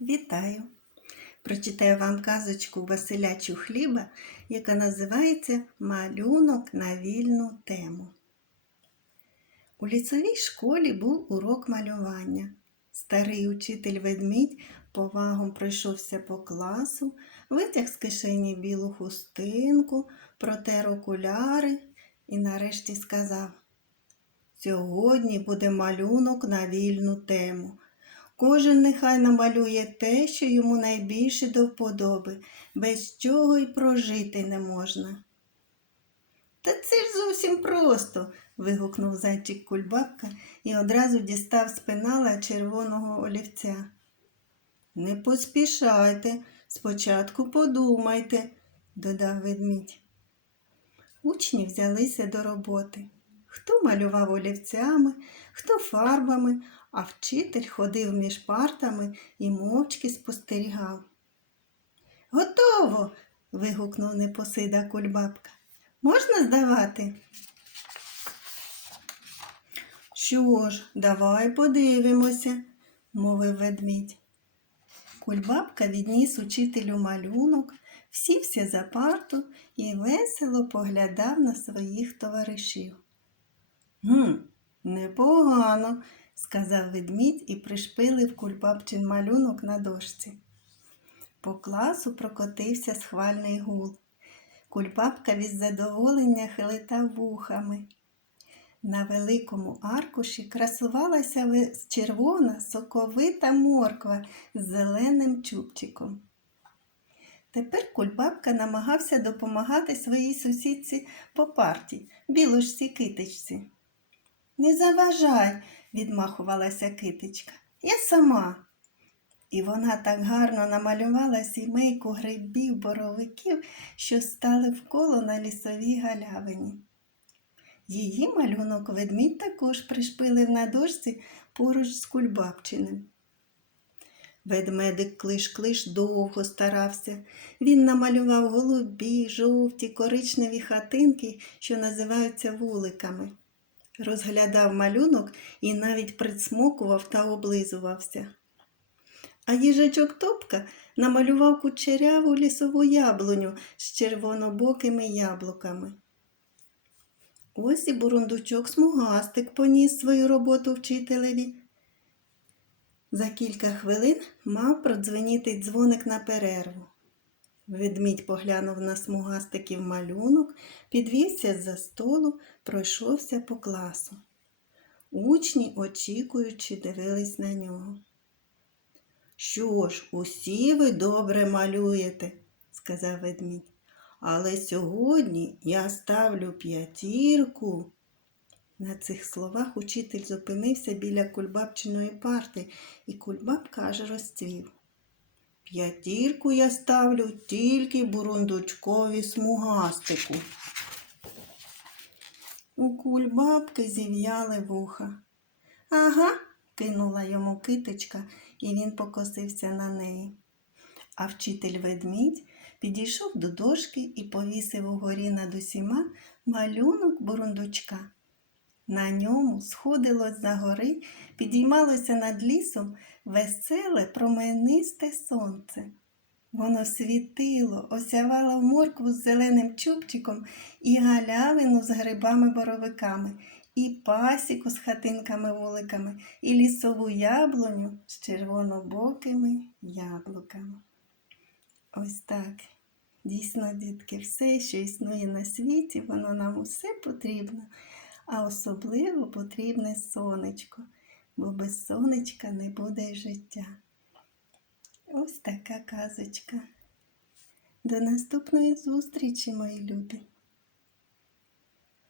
Вітаю! Прочитаю вам казочку Василячу хліба, яка називається Малюнок на вільну тему. У лісовій школі був урок малювання. Старий учитель ведмідь повагом пройшовся по класу, витяг з кишені білу хустинку, протер окуляри і нарешті сказав: Сьогодні буде малюнок на вільну тему. Кожен нехай намалює те, що йому найбільше до вподоби, без чого й прожити не можна. Та це ж зовсім просто. вигукнув зайчик кульбабка і одразу дістав з пенала червоного олівця. Не поспішайте, спочатку подумайте, додав ведмідь. Учні взялися до роботи. Хто малював олівцями, хто фарбами, а вчитель ходив між партами і мовчки спостерігав. Готово. вигукнув непосида кульбабка. Можна здавати? Що ж, давай подивимося, мовив ведмідь. Кульбабка відніс учителю малюнок, сівся за парту і весело поглядав на своїх товаришів. Гм, непогано, сказав ведмідь і пришпилив кульбабчин малюнок на дошці. По класу прокотився схвальний гул. Кульбабка від задоволення хилитав вухами. На великому аркуші красувалася червона соковита морква з зеленим чубчиком. Тепер кульбабка намагався допомагати своїй сусідці по парті, білушці китичці. Не заважай, відмахувалася китичка. Я сама. І вона так гарно намалювала сімейку грибів, боровиків, що стали вколо на лісовій галявині. Її малюнок ведмідь також пришпилив на дошці поруч з кульбабчиним. Ведмедик клиш-клиш довго старався. Він намалював голубі, жовті, коричневі хатинки, що називаються вуликами. Розглядав малюнок і навіть присмокував та облизувався. А їжачок Топка намалював кучеряву лісову яблуню з червонобокими яблуками. Ось і бурундучок смугастик поніс свою роботу вчителеві. За кілька хвилин мав продзвеніти дзвоник на перерву. Ведмідь поглянув на смугастиків малюнок, підвівся з-за столу, пройшовся по класу. Учні, очікуючи, дивились на нього. Що ж, усі ви добре малюєте, сказав ведмідь. Але сьогодні я ставлю п'ятірку. На цих словах учитель зупинився біля кульбабчиної парти, і кульбабка аж розцвів. П'ятірку я ставлю тільки бурундучкові смугастику. У кульбабки зів'яли вуха. Ага, кинула йому киточка, і він покосився на неї. А вчитель ведмідь підійшов до дошки і повісив угорі над усіма малюнок бурундучка. На ньому сходилось за гори, підіймалося над лісом веселе променисте сонце. Воно світило, осявало моркву з зеленим чубчиком і галявину з грибами-боровиками, і пасіку з хатинками-вуликами, і лісову яблуню з червонобокими яблуками. Ось так. Дійсно, дітки, все, що існує на світі, воно нам усе потрібно, а особливо потрібне сонечко, бо без сонечка не буде життя. Ось така казочка. До наступної зустрічі, мої любі!